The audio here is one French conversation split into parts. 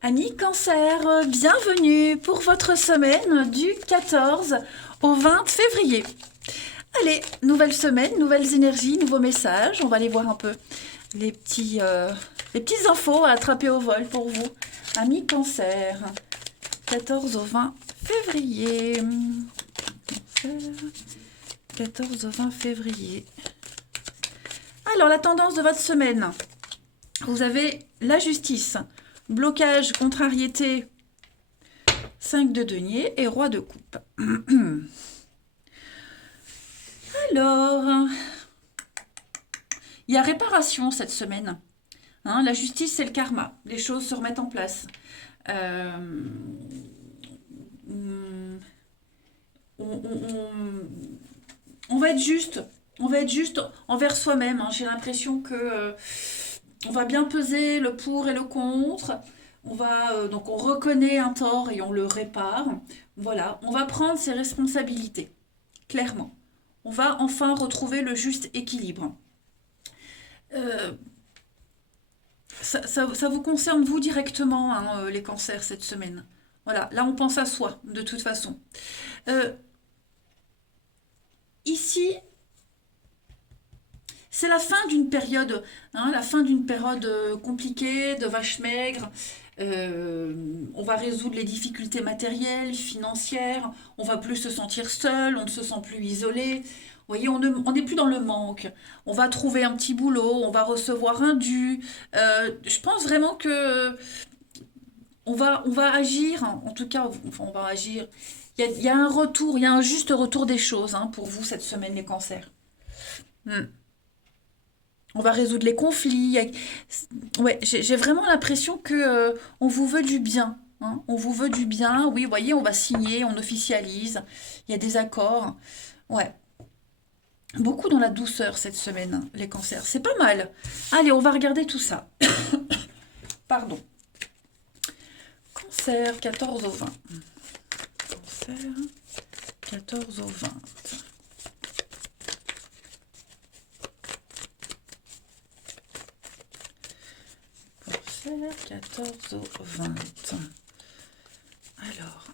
Amis Cancer, bienvenue pour votre semaine du 14 au 20 février. Allez, nouvelle semaine, nouvelles énergies, nouveaux messages. On va aller voir un peu les petites infos à attraper au vol pour vous. Amis Cancer, 14 au 20 février. Cancer, 14 au 20 février. Alors, la tendance de votre semaine. Vous avez la justice. Blocage, contrariété, 5 de denier et roi de coupe. Alors, il y a réparation cette semaine. Hein, la justice, c'est le karma. Les choses se remettent en place. Euh, on va être juste. On va être juste envers soi-même. Hein. J'ai l'impression que on va bien peser le pour et le contre. Donc on reconnaît un tort et on le répare. Voilà, on va prendre ses responsabilités, clairement. On va enfin retrouver le juste équilibre. Euh, ça vous concerne vous directement, hein, les cancers, cette semaine. Voilà, là on pense à soi, de toute façon. Euh, Ici, c'est la fin d'une période, hein, la fin d'une période compliquée, de vache maigre. On va résoudre les difficultés matérielles, financières. On va plus se sentir seul, on ne se sent plus isolé. Vous voyez, on n'est plus dans le manque. On va trouver un petit boulot, on va recevoir un dû. Je pense vraiment que on va agir. En tout cas, enfin, on va agir. Il y a un retour, il y a un juste retour des choses, hein, pour vous cette semaine, les cancers. Hmm. On va résoudre les conflits. Ouais, j'ai vraiment l'impression que on vous veut du bien. Hein. On vous veut du bien. Oui, vous voyez, on va signer, on officialise. Il y a des accords. Ouais. Beaucoup dans la douceur cette semaine, hein, les cancers. C'est pas mal. Allez, on va regarder tout ça. Pardon. Cancer, 14 au 20. Cancer, 14 au 20. Cancer, 14 au 20. Alors,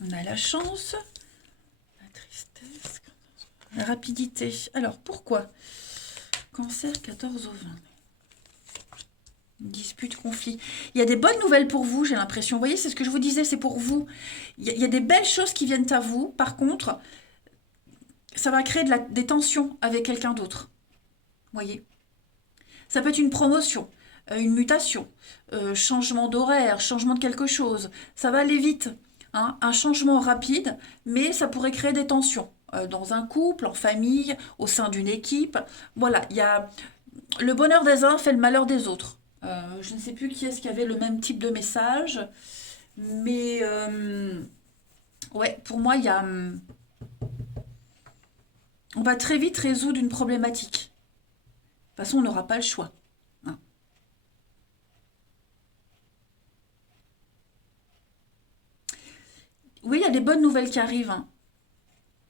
on a la chance, la tristesse, la rapidité. Alors, pourquoi Cancer, 14 au 20. Dispute, conflit. Il y a des bonnes nouvelles pour vous, j'ai l'impression. Vous voyez, c'est ce que je vous disais, c'est pour vous. Il y a des belles choses qui viennent à vous. Par contre, ça va créer des tensions avec quelqu'un d'autre. Vous voyez. Ça peut être une promotion, une mutation, changement d'horaire, changement de quelque chose. Ça va aller vite. Hein, un changement rapide, mais ça pourrait créer des tensions dans un couple, en famille, au sein d'une équipe. Voilà, il y a le bonheur des uns fait le malheur des autres. Je ne sais plus qui est-ce qui avait le même type de message, mais ouais, pour moi, on va très vite résoudre une problématique. De toute façon, on n'aura pas le choix. Hein. Oui, il y a des bonnes nouvelles qui arrivent. Hein.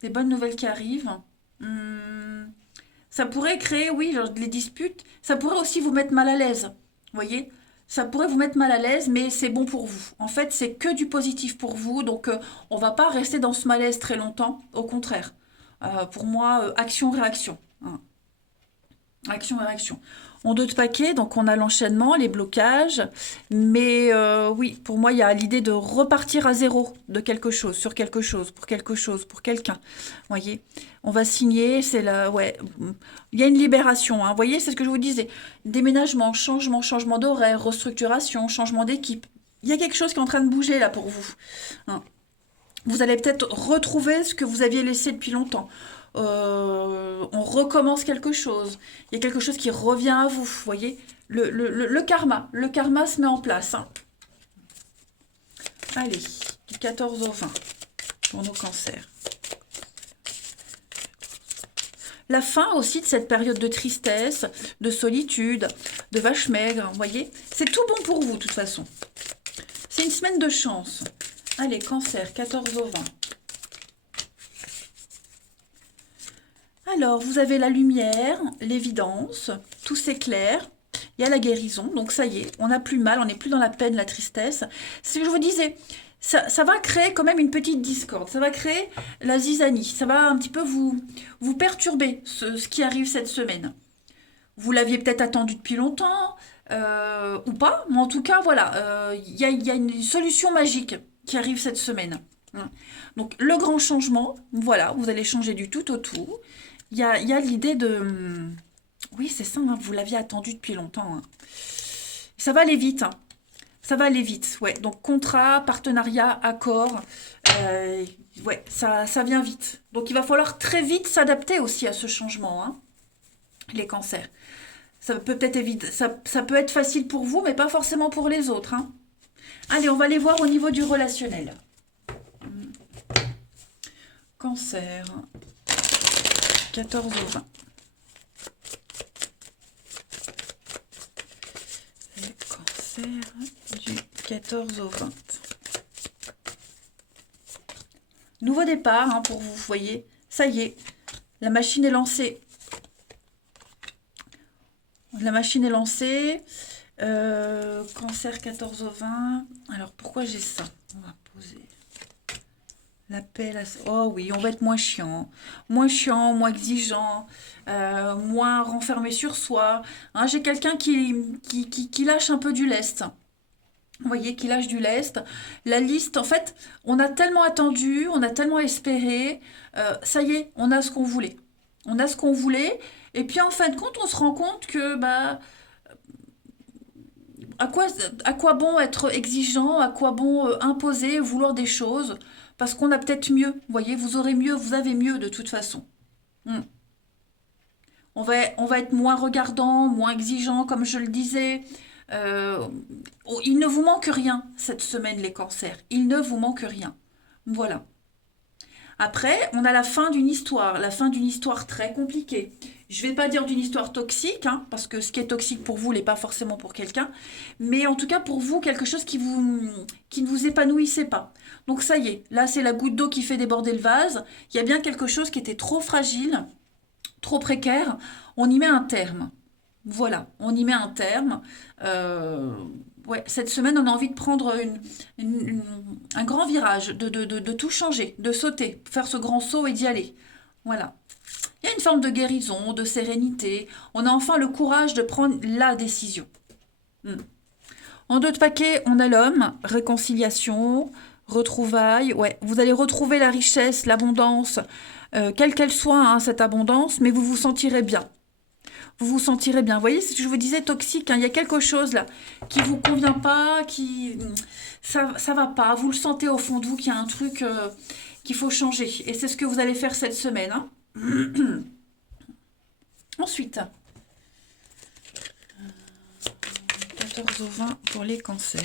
Des bonnes nouvelles qui arrivent. Hum, Ça pourrait créer, oui, genre, les disputes. Ça pourrait aussi vous mettre mal à l'aise. Vous voyez. Ça pourrait vous mettre mal à l'aise, mais c'est bon pour vous. En fait, c'est que du positif pour vous. Donc, on va pas rester dans ce malaise très longtemps. Au contraire. Pour moi, action-réaction. Hein. Action et réaction. En deux de paquet, donc on a l'enchaînement, les blocages, mais oui, pour moi, il y a l'idée de repartir à zéro de quelque chose, sur quelque chose, pour quelqu'un. Voyez, on va signer, c'est là, ouais, il y a une libération. Hein, voyez, c'est ce que je vous disais. Déménagement, changement d'horaire, restructuration, changement d'équipe. Il y a quelque chose qui est en train de bouger là pour vous. Hein. Vous allez peut-être retrouver ce que vous aviez laissé depuis longtemps. On recommence quelque chose. Il y a quelque chose qui revient à vous, vous voyez. Le karma se met en place. Hein. Allez, du 14 au 20 pour nos cancers. La fin aussi de cette période de tristesse, de solitude, de vache maigre, vous voyez. C'est tout bon pour vous, de toute façon. C'est une semaine de chance. Allez, cancer, 14 au 20. Alors, vous avez la lumière, l'évidence, tout s'éclaire. il y a la guérison. Donc ça y est, on n'a plus mal, on n'est plus dans la peine, la tristesse. C'est ce que je vous disais. Ça va créer quand même une petite discorde, ça va créer la zizanie, ça va un petit peu vous perturber ce qui arrive cette semaine. Vous l'aviez peut-être attendu depuis longtemps, ou pas, mais en tout cas, voilà, il y a une solution magique qui arrive cette semaine. Hein. Donc, le grand changement, voilà, vous allez changer du tout au tout. Il y a l'idée de... Oui, c'est ça, hein, vous l'aviez attendu depuis longtemps. Hein. Ça va aller vite, hein. Ça va aller vite, ouais. Donc, contrat, partenariat, accord, ouais, ça vient vite. Donc, il va falloir très vite s'adapter aussi à ce changement, hein, les cancers. Ça peut peut-être ça peut être facile pour vous, mais pas forcément pour les autres. Hein. Allez, on va aller voir au niveau du relationnel. Cancer, 14 au 20. Le cancer du 14 au 20. Nouveau départ hein, pour vous, vous voyez. Ça y est, la machine est lancée. La machine est lancée. Cancer 14 au 20. Alors, pourquoi j'ai ça? On va poser l'appel à... Oh oui, on va être moins chiant. Moins chiant, moins exigeant, moins renfermé sur soi. Hein, j'ai quelqu'un qui lâche un peu du lest. Vous voyez, qui lâche du lest. La liste, en fait, on a tellement attendu, on a tellement espéré. Ça y est, on a ce qu'on voulait. On a ce qu'on voulait. Et puis, en fin de compte, on se rend compte que... bah à quoi bon être exigeant, à quoi bon imposer, vouloir des choses, parce qu'on a peut-être mieux, vous voyez, vous aurez mieux, vous avez mieux de toute façon. Hmm. On va être moins regardant, moins exigeant, comme je le disais. Euh, il ne vous manque rien cette semaine, les cancers. Il ne vous manque rien. Voilà. Après, on a la fin d'une histoire très compliquée. Je ne vais pas dire d'une histoire toxique, hein, parce que ce qui est toxique pour vous n'est pas forcément pour quelqu'un, mais en tout cas pour vous, quelque chose qui ne vous épanouissait pas. Donc ça y est, là c'est la goutte d'eau qui fait déborder le vase. Il y a bien quelque chose qui était trop fragile, trop précaire. On y met un terme. Voilà, on y met un terme. Euh, ouais, cette semaine, on a envie de prendre un grand virage, de tout changer, de sauter, faire ce grand saut et d'y aller. Voilà. Il y a une forme de guérison, de sérénité. On a enfin le courage de prendre la décision. Hmm. En deux de paquet, on a l'homme, réconciliation, retrouvailles. Ouais, vous allez retrouver la richesse, l'abondance, quelle qu'elle soit, hein, cette abondance, mais vous vous sentirez bien. Vous vous sentirez bien. Vous voyez, ce que je vous disais, toxique, hein, il y a quelque chose là qui vous convient pas, ça va pas. Vous le sentez au fond de vous qu'il y a un truc qu'il faut changer. Et c'est ce que vous allez faire cette semaine. Hein. Ensuite, 14 au 20 pour les cancers.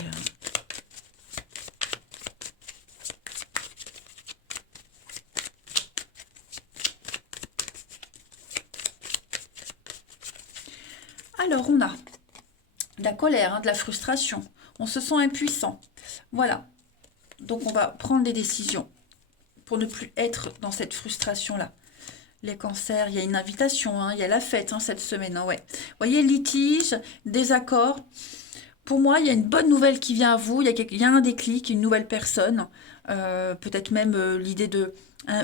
Alors, on a de la colère, hein, de la frustration. On se sent impuissant. Voilà. Donc, on va prendre des décisions pour ne plus être dans cette frustration-là. Les cancers, il y a une invitation, hein, il y a la fête hein, cette semaine. Hein, ouais. Vous voyez, litige, désaccord. Pour moi, il y a une bonne nouvelle qui vient à vous. Il y a un déclic, une nouvelle personne. Peut-être même l'idée de...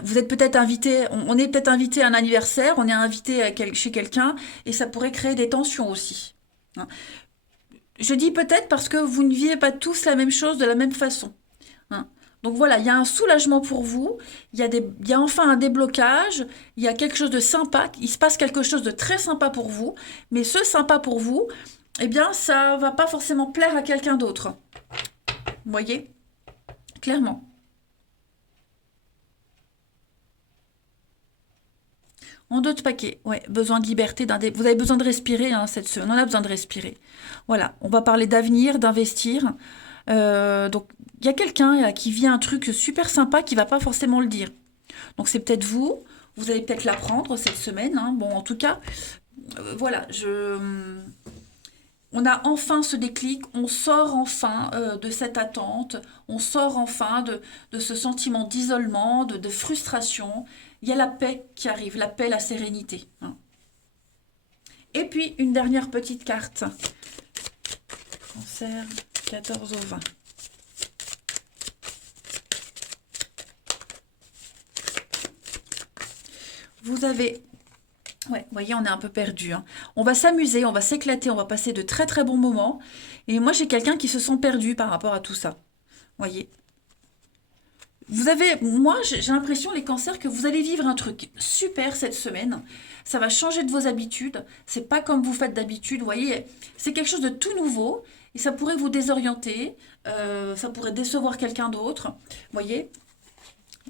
vous êtes peut-être invité, on est peut-être invité à un anniversaire, on est invité chez quelqu'un et ça pourrait créer des tensions aussi. Hein. Je dis peut-être parce que vous ne vivez pas tous la même chose de la même façon. Hein. Donc voilà, il y a un soulagement pour vous, il y a enfin un déblocage, il y a quelque chose de sympa, il se passe quelque chose de très sympa pour vous, mais ce sympa pour vous, eh bien ça va pas forcément plaire à quelqu'un d'autre. Vous voyez? Clairement. En deux de paquet, ouais, besoin de liberté, vous avez besoin de respirer hein, cette semaine, on a besoin de respirer. Voilà, on va parler d'avenir, d'investir. Donc, il y a quelqu'un qui vit un truc super sympa qui va pas forcément le dire. Donc, c'est peut-être vous allez peut-être l'apprendre cette semaine. Hein. Bon, en tout cas, voilà, on a enfin ce déclic, on sort enfin de cette attente, on sort enfin de ce sentiment d'isolement, de frustration. Il y a la paix qui arrive, la paix, la sérénité. Hein. Et puis, une dernière petite carte. Cancer, 14 au 20. Vous avez... Ouais, vous voyez, on est un peu perdu, hein. On va s'amuser, on va s'éclater, on va passer de très très bons moments. Et moi, j'ai quelqu'un qui se sent perdu par rapport à tout ça. Vous voyez. Vous avez, moi, j'ai l'impression, les cancers, que vous allez vivre un truc super cette semaine. Ça va changer de vos habitudes. C'est pas comme vous faites d'habitude. Vous voyez, c'est quelque chose de tout nouveau et ça pourrait vous désorienter. Ça pourrait décevoir quelqu'un d'autre. Vous voyez,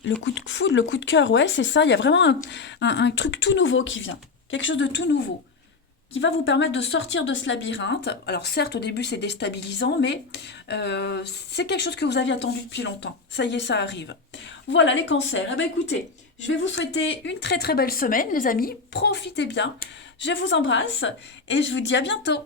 le coup de foudre, le coup de cœur, ouais, c'est ça. Il y a vraiment un truc tout nouveau qui vient. Quelque chose de tout nouveau qui va vous permettre de sortir de ce labyrinthe. Alors certes, au début, c'est déstabilisant, mais c'est quelque chose que vous aviez attendu depuis longtemps. Ça y est, ça arrive. Voilà les cancers. Eh bien écoutez, je vais vous souhaiter une très très belle semaine, les amis. Profitez bien. Je vous embrasse et je vous dis à bientôt.